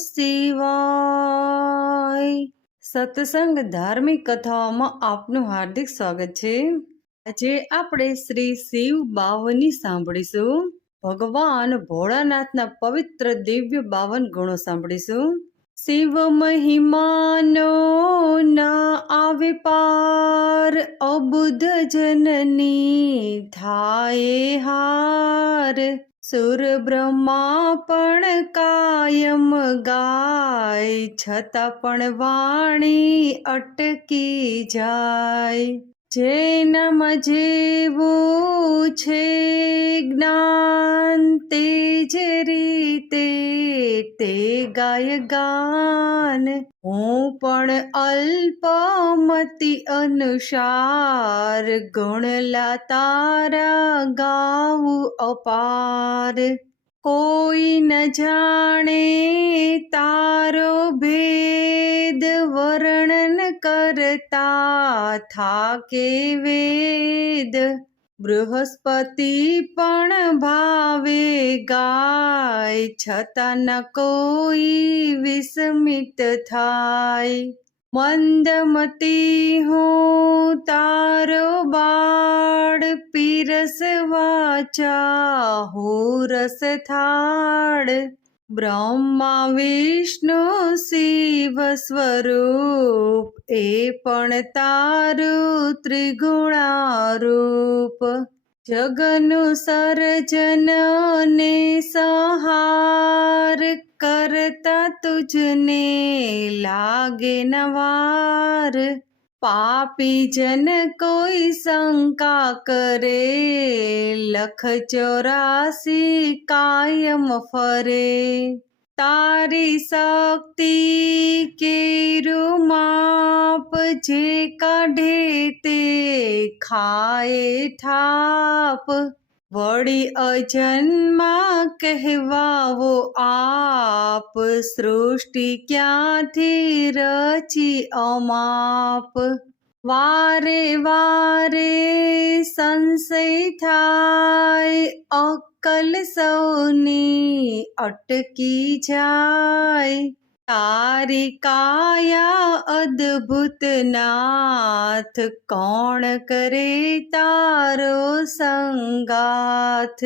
શિવાય. સત્સંગ ધાર્મિક કથાઓમાં આપનું હાર્દિક સ્વાગત છે. આજે આપણે શ્રી શિવ બાવની સાંભળીશું. ભગવાન ભોળાનાથના પવિત્ર દિવ્ય બાવન ગુણો સાંભળીશું. શિવ મહિમાનો ના આવે પાર અબુધ જનની થાય હાર. સુર બ્રહ્મા પણ કાયમ ગાય છતાં પણ વાણી અટકી જાય. જેનામાં જેવું છે જ્ઞાન તે જે રીતે તે ગાય ગાન. હું પણ અલ્પમતિ અનુસાર ગુણલા તારા ગાવું અપાર. કોઈ ન જાણે તારો ભેદ વર્ણન કરતા થાકે વેદ, બૃહસ્પતિ પણ ભાવે ગાય, છતાં ન કોઈ વિસ્મિત થાય. મંદમતી હું તારો બાળ પીરસવા ચાહું, રસ થાળ બ્રહ્મા, વિષ્ણુ, શિવ સ્વરૂપ, એ પણ તારું ત્રિગુણારૂપ. જગનું સર્જન ને સહાર કરતા તુજને લાગે નવાર. પાપી જન કોઈ શંકા કરે, લખ ચોરાસી કાયમ ફરે. તારી શક્તિ કેરું માપ જે કાઢે તે ખાય થાપ વળી અજન્મા કહેવાવો આપ, સૃષ્ટિ ક્યાંથી રચી અમાપ? વારે વારે સંશય થાય, અક્કલ સૌની અટકી જાય. તારી કાયા અદ્ભુત નાથ, કોણ કરે તારો સંગાથ?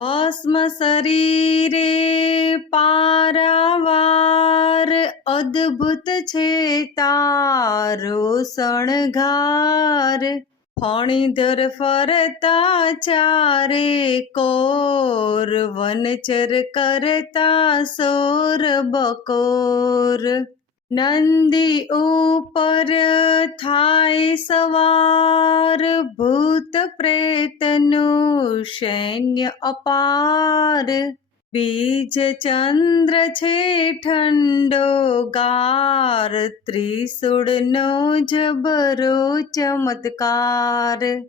ભસ્મ શરીરે પારાવાર અદ્ભુત છે તારો શણગાર. ફણીધર ફરતા ચારે કોર, વનચર કરતા સોર બકોર. નંદી ઉપર થાય સવાર, ભૂત પ્રેતનું સૈન્ય અપાર. બીજ ચંદ્ર છે ઠંડો, ગાર ત્રિશુળનો જબરો ચમત્કાર.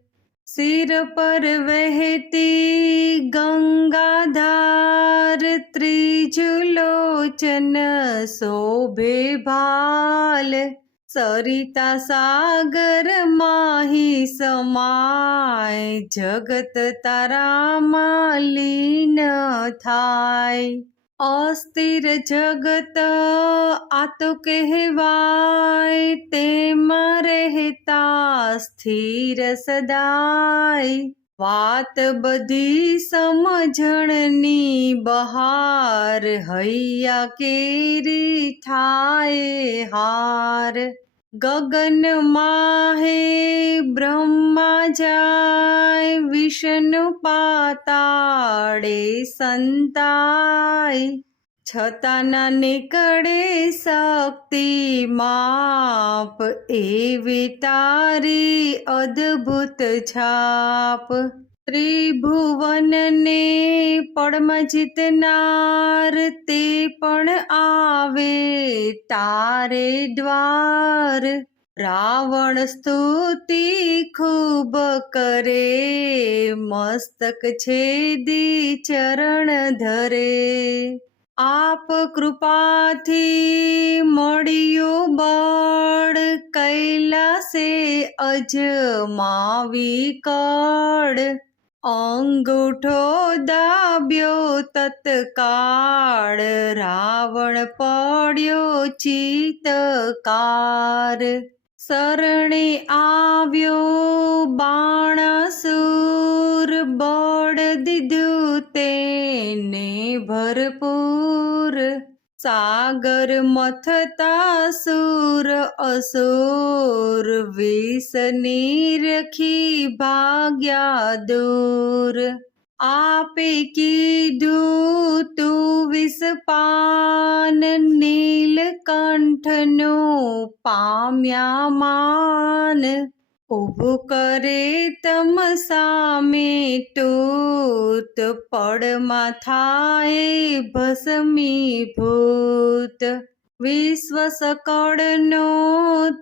સિર પર વહેતી ગંગાધાર ત્રિજુલોચન શોભે ભાલ. સરિતા સાગર માહી સમાય, જગત તારામાં લીન થાય. અસ્થિર જગત આ તો કહેવાય, તેમાં રહેતા સ્થિર સદાય. વાત બધી સમજણની બહાર, હૈયા કેરી થાય હાર. ગગન માહે બ્રહ્મા જાય વિષ્ણુ પાતાળે સંતાય. છતાં નીકળે શક્તિ માપ, એવી તારી અદ્ભુત છાપ. ત્રિભુવનને પડમ જીતનાર તે પણ આવે તારે દ્વાર. રાવણ સ્તુતિ ખૂબ કરે, મસ્તક છેદી ચરણ ધરે. આપ કૃપાથી મળ્યું બળ, કૈલાસે અજમાવી કળ. અંગૂઠો દાબ્યો તત્કાળ રાવણ પડ્યો ચિતકાર શરણે આવ્યો બાણાસુર બળ દીધું તેને ભરપૂર. સાગર મથતા સુર અસુર વિષની રખી ભાગ્યા દૂર. આપે કીધું તું વિષપાન નીલકંઠનું પામ્યા માન. ઊભું કરે તમ સામે ટૂત પડમાં થાય ભસ્મીભૂત વિશ્વ સકળનો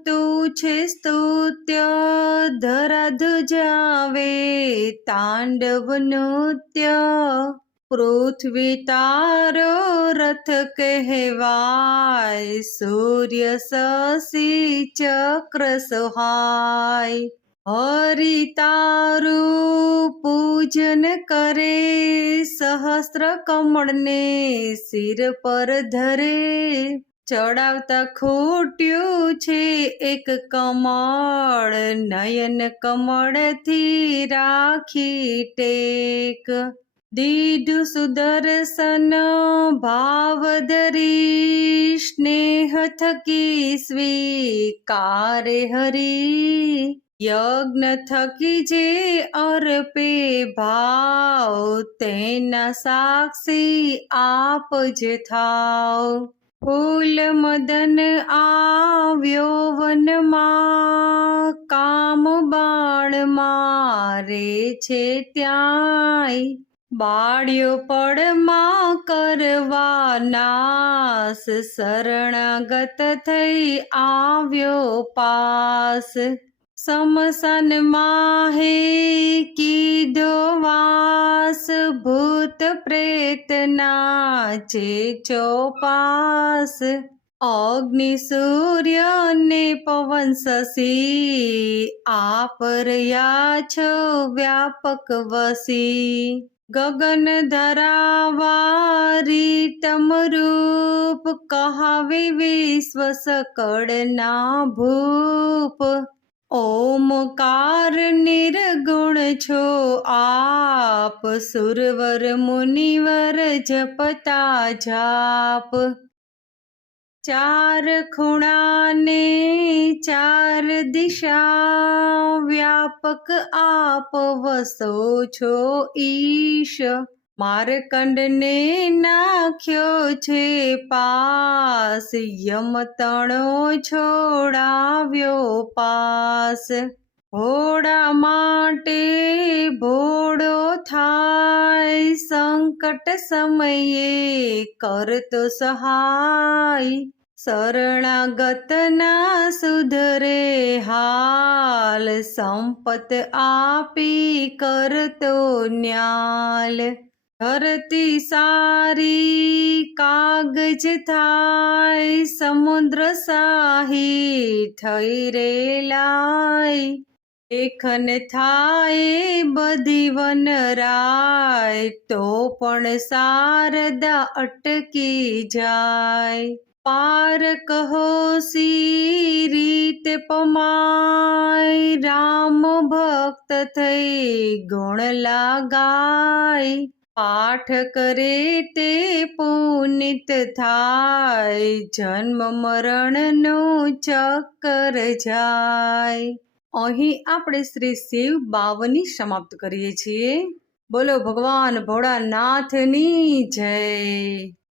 તું છે સ્તુત્ય ધરાધ જાવે તાંડવ નૃત્ય. પૃથ્વી તારો રથ કહેવાય. સૂર્ય શશી ચક્ર સહાય. હરિ તારું પૂજન કરે, સહસ્ત્ર કમળને શિર પર ધરે. ચડાવતા ખૂટ્યું છે એક કમળ, નયન કમળથી રાખી ટેક. દીધું સુદર્શન ભાવ ધરી સ્નેહ થકી સ્વીકારે હરી, યજ્ઞ થકી જે અર્પે ભાવ, તેના સાક્ષી આપ જ થાવ. ફૂલ મદન આવ્યો વનમાં, કામ બાણ મારે છે ત્યાંય. બાળ્યો પડમાં કરવા નાસ શરણાગત થઈ આવ્યો પાસ. સમસન માહે કીધો વાસ, ભૂત પ્રેતના જે ચોપાસ અગ્નિ સૂર્ય ને પવન સસી, આપ રહ્યા છો વ્યાપક વસી. ગગન ધરાવારી તમરૂપ કહાવે વિશ્વ સકળના ભૂપ. ઓમકાર નિર્ગુણ છો આપ, સુરવર મુનિવર જપતા જાપ. ચાર ખૂણાને ચાર દિશા વ્યાપક આપ વસો છો ઈશ. મારકંડને નાખ્યો છે પાસ, યમતણો છોડાવ્યો પાસ. ભોળા માટે ભોળો થાય, સંકટ સમયે કરતો સહાય. શરણાગતના સુધરે હાલ સંપત આપી કરતો ન્યાલ. ધરતી સારી કાગજ થાય, સમુદ્ર સાહી થઈ રેલાય લેખન થાય બધી વનરાય, તો પણ શારદા અટકી જાય. પાર કહો સી રીત પમાય, રામ ભક્ત થઈ ગુણ લાગાય. પાઠ કરે તે પુનિત થાય, જન્મ મરણનું ચક્કર જાય. અહીં આપણે શ્રી શિવ બાવની સમાપ્ત કરીએ છીએ. બોલો ભગવાન ભોળાનાથની જય.